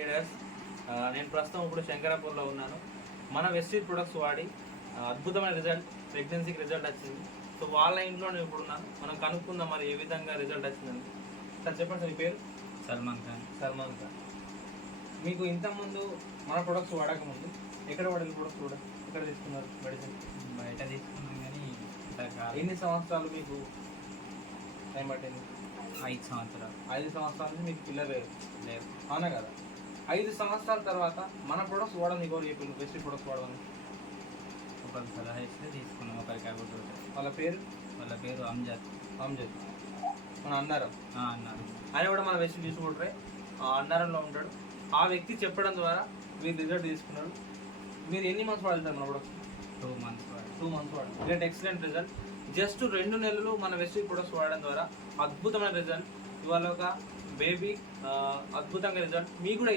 Traders. నేను ప్రస్తుతం ఇప్పుడు శంకరాపూర్లో ఉన్నాను. మన వెస్టీజ్ ప్రొడక్ట్స్ వాడి అద్భుతమైన రిజల్ట్, ప్రెగ్నెన్సీకి రిజల్ట్ వచ్చింది. సో వాళ్ళ ఇంట్లో నేను ఇప్పుడు ఉన్నాను. మనం కనుక్కుందాం మరి ఏ విధంగా రిజల్ట్ వచ్చిందని. సార్ చెప్పండి సార్, మీ పేరు? సల్మాన్ ఖాన్. సల్మాన్ ఖాన్. మీకు ఇంతకుముందు మన ప్రొడక్ట్స్ వాడకముందు ఎక్కడ వాడాలి ప్రొడక్ట్స్ కూడా ఎక్కడ తీసుకున్నారు మెడిసిన్? బయట తీసుకున్నాం కానీ ఎన్ని సంవత్సరాలు మీకు టైం పట్టింది? 5 సంవత్సరాలు. 5 సంవత్సరాల నుంచి మీకు పిల్లలు లేవు. అవునా కదా? 5 సంవత్సరాల తర్వాత మన ప్రొడక్ట్స్ వాడని ఎవరు చెప్పారు వెస్టీజ్ ప్రొడక్ట్స్ వాడమని? ఒకరికి సలహా ఇస్తే తీసుకున్నాం. ఒకరికి అవ్వదు. వాళ్ళ పేరు అంజద్. అంజద్. మన అన్నారం అన్నారు. ఆయన కూడా మన వెస్టీజ్ డిస్ట్రిబ్యూటరే, అన్నారంలో ఉంటాడు. ఆ వ్యక్తి చెప్పడం ద్వారా మీరు రిజల్ట్ తీసుకున్నాడు. మీరు ఎన్ని మంత్స్ వాడతారు మన ప్రొడక్ట్స్? 2 మంత్స్ 2 మంత్స్ వాడాలి. Great, excellent result. జస్ట్ 2 నెలలు మన వెస్టీజ్ ప్రొడక్ట్స్ వాడడం ద్వారా అద్భుతమైన రిజల్ట్. ఇవాళ ఒక బేబీ అద్భుతంగా రిజల్ట్. మీకు కూడా